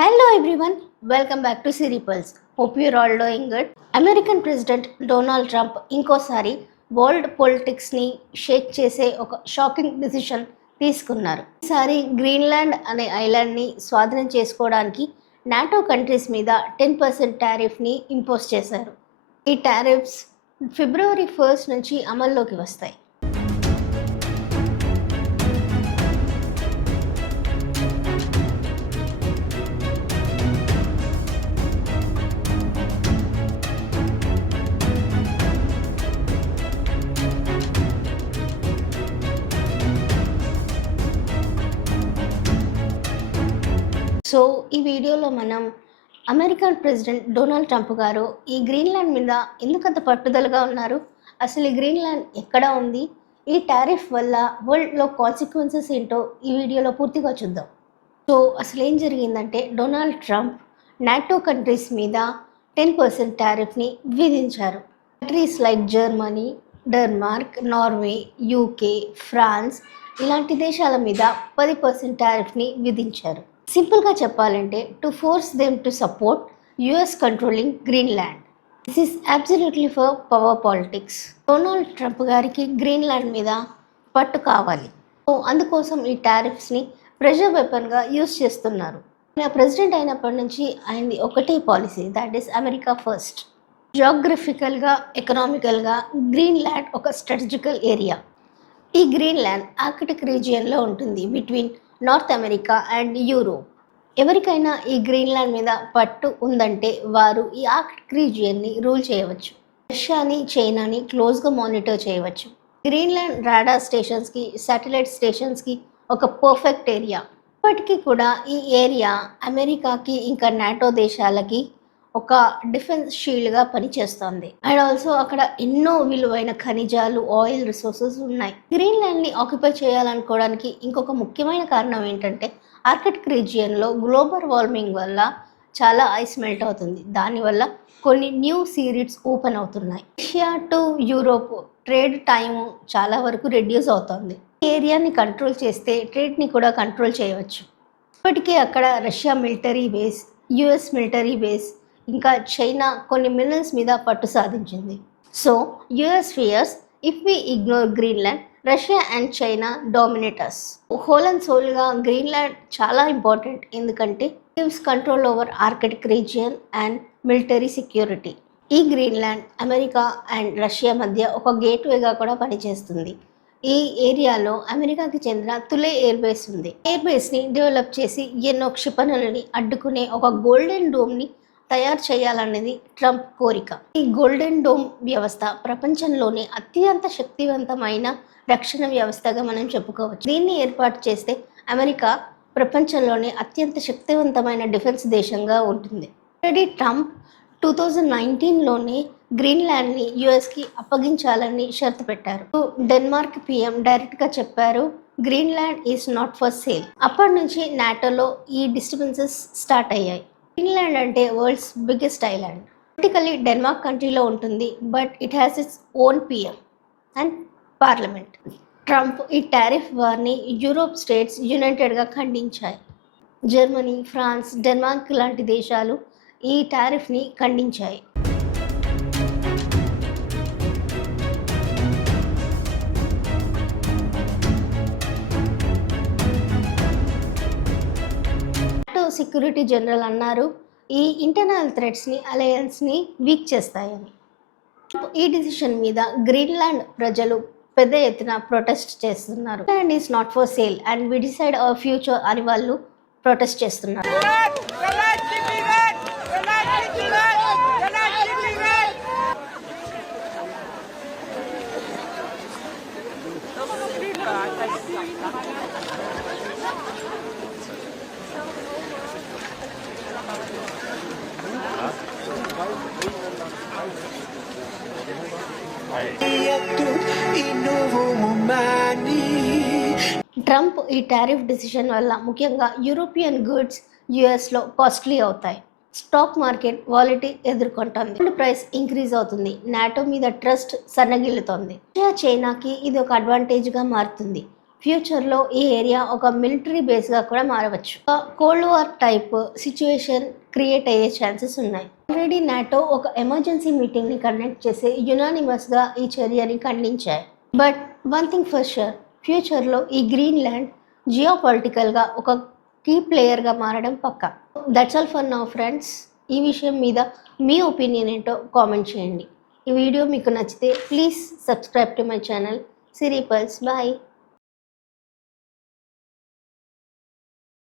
Hello everyone, welcome back to Siri Pulse. Hope you're all doing good. American president Donald Trump ఇంకోసారి world పొలిటిక్స్ని Sheikh చేసే ఒక shocking decision తీసుకున్నారు. ఈసారి Greenland అనే ఐలాండ్ని స్వాధీనం చేసుకోవడానికి నాటో కంట్రీస్ మీద 10% టారిఫ్ని ఇంపోజ్ చేశారు. ఈ టారిఫ్స్ ఫిబ్రవరి 1 నుంచి అమల్లోకి వస్తాయి. సో ఈ వీడియోలో మనం అమెరికన్ ప్రెసిడెంట్ డొనాల్డ్ ట్రంప్ గారు ఈ గ్రీన్లాండ్ మీద ఎందుకంత పట్టుదలగా ఉన్నారు, అసలు ఈ గ్రీన్లాండ్ ఎక్కడ ఉంది, ఈ టారిఫ్ వల్ల వరల్డ్లో కాన్సిక్వెన్సెస్ ఏంటో ఈ వీడియోలో పూర్తిగా చూద్దాం. సో అసలు ఏం జరిగిందంటే డొనాల్డ్ ట్రంప్ నాటో కంట్రీస్ మీద 10% టారిఫ్ని విధించారు. Countries like Germany, Denmark, Norway, UK, France ఇలాంటి దేశాల మీద 10% టారిఫ్ని విధించారు. సింపుల్గా చెప్పాలంటే to force them to support US controlling Greenland. This is absolutely for power politics. Donald Trump గారికి గ్రీన్లాండ్ మీద పట్టు కావాలి. సో అందుకోసం ఈ టారిఫ్స్ని ప్రెషర్ వెపన్గా యూజ్ చేస్తున్నారు. ఆయన ప్రెసిడెంట్ అయినప్పటి నుంచి ఆయనది ఒకటే policy, that is America first. జియోగ్రఫికల్గా, ఎకనామికల్గా గ్రీన్లాండ్ ఒక స్ట్రాటజికల్ ఏరియా. ఈ గ్రీన్లాండ్ ఆర్కిటిక్ రీజియన్లో ఉంటుంది between North America and Europe. ఎవరికైనా ఈ గ్రీన్లాండ్ మీద పట్టు ఉందంటే వారు ఈ ఆర్కిటిక్ రీజియన్ని రూల్ చేయవచ్చు. రష్యాని, చైనాని క్లోజ్గా మానిటర్ చేయవచ్చు. గ్రీన్లాండ్ రాడార్ స్టేషన్స్కి, శాటిలైట్ స్టేషన్స్కి ఒక పర్ఫెక్ట్ ఏరియా. ఇప్పటికీ కూడా ఈ ఏరియా అమెరికాకి ఇంకా నాటో దేశాలకి ఒక డిఫెన్స్ షీల్డ్గా పనిచేస్తుంది. అండ్ ఆల్సో అక్కడ ఎన్నో విలువైన ఖనిజాలు, ఆయిల్ రిసోర్సెస్ ఉన్నాయి. గ్రీన్లాండ్ని ఆక్యుపై చేయాలనుకోవడానికి ఇంకొక ముఖ్యమైన కారణం ఏంటంటే ఆర్కిటిక్ రీజియన్లో గ్లోబల్ వార్మింగ్ వల్ల చాలా ఐస్ మెల్ట్ అవుతుంది. దానివల్ల కొన్ని న్యూ సీ రూట్స్ ఓపెన్ అవుతున్నాయి. Russia to Europe trade time చాలా వరకు రెడ్యూస్ అవుతుంది. ఈ ఏరియాని కంట్రోల్ చేస్తే ట్రేడ్ని కూడా కంట్రోల్ చేయవచ్చు. ఇప్పటికే అక్కడ Russia military base, US military base, ఇంకా చైనా కొన్ని మిలియన్స్ మీద పట్టు సాధించింది. So US fears if we ignore Greenland, Russia and China dominate us. Whole and సోల్గా గ్రీన్లాండ్ చాలా ఇంపార్టెంట్, ఎందుకంటే gives control over Arctic region and military security. ఈ Greenland America and Russia మధ్య ఒక గేట్వేగా కూడా పనిచేస్తుంది. ఈ ఏరియాలో అమెరికాకి చెందిన తులే ఎయిర్ బేస్ ఉంది. ఎయిర్ బేస్ని డెవలప్ చేసి ఎన్నో క్షిపణులని అడ్డుకునే ఒక గోల్డెన్ డోమ్ని తయారు చేయాలనేది ట్రంప్ కోరిక. ఈ గోల్డెన్ డోమ్ వ్యవస్థ ప్రపంచంలోనే అత్యంత శక్తివంతమైన రక్షణ వ్యవస్థగా మనం చెప్పుకోవచ్చు. దీన్ని ఏర్పాటు చేస్తే అమెరికా ప్రపంచంలోనే అత్యంత శక్తివంతమైన డిఫెన్స్ దేశంగా ఉంటుంది. ఆల్రెడీ ట్రంప్ 2019లోనే గ్రీన్లాండ్ని యుఎస్కి అప్పగించాలని షరతు పెట్టారు. డెన్మార్క్ పిఎం డైరెక్ట్గా చెప్పారు, Greenland is not for sale. అప్పటి నుంచి నాటోలో ఈ డిస్టర్బెన్సెస్ స్టార్ట్ అయ్యాయి. గ్రీన్లాండ్ అంటే world's biggest island. Politically Denmark కంట్రీలో ఉంటుంది, but it has its own PM and parliament. Trump ఈ టారిఫ్ వార్ని యూరోప్ స్టేట్స్ యునైటెడ్గా ఖండించాయి. జర్మనీ, ఫ్రాన్స్, డెన్మార్క్ లాంటి దేశాలు ఈ టారిఫ్ని ఖండించాయి. సెక్యూరిటీ జనరల్ అన్నారు ఈ ఇంటర్నల్ థ్రెట్స్ని, అలయన్స్ని వీక్ చేస్తాయని. ఈ డిసిషన్ మీద గ్రీన్లాండ్ ప్రజలు పెద్ద ఎత్తున ప్రొటెస్ట్ చేస్తున్నారు. Greenland is not for sale and we decide our future అని వాళ్ళు ప్రొటెస్ట్ చేస్తున్నారు. ట్రంప్ ఈ టారిఫ్ డిసిషన్ వల్ల ముఖ్యంగా యూరోపియన్ గుడ్స్ యుఎస్లో కాస్ట్లీ అవుతాయి. స్టాక్ మార్కెట్ వాలిటీ ఎదుర్కొంటుంది. ప్రైస్ ఇంక్రీజ్ అవుతుంది. నాటో మీద ట్రస్ట్ సన్నగిల్లుతోంది. రష్యా, చైనాకి ఇది ఒక అడ్వాంటేజ్గా మారుతుంది. ఫ్యూచర్లో ఈ ఏరియా ఒక మిలిటరీ బేస్గా కూడా మారవచ్చు. ఒక cold war type situation create అయ్యే ఛాన్సెస్ ఉన్నాయి. ఆల్రెడీ నాటో ఒక ఎమర్జెన్సీ మీటింగ్ని కండక్ట్ చేసి యునానిమస్గా ఈ చర్యని ఖండించాయి. But one thing for sure, ఫ్యూచర్లో ఈ గ్రీన్లాండ్ జియోపాలిటికల్గా ఒక కీ ప్లేయర్గా మారడం పక్కా. That's all for now friends. ఈ విషయం మీద మీ ఒపీనియన్ ఏంటో కామెంట్ చేయండి. ఈ వీడియో మీకు నచ్చితే please subscribe to my channel Siri Pulse. Bye.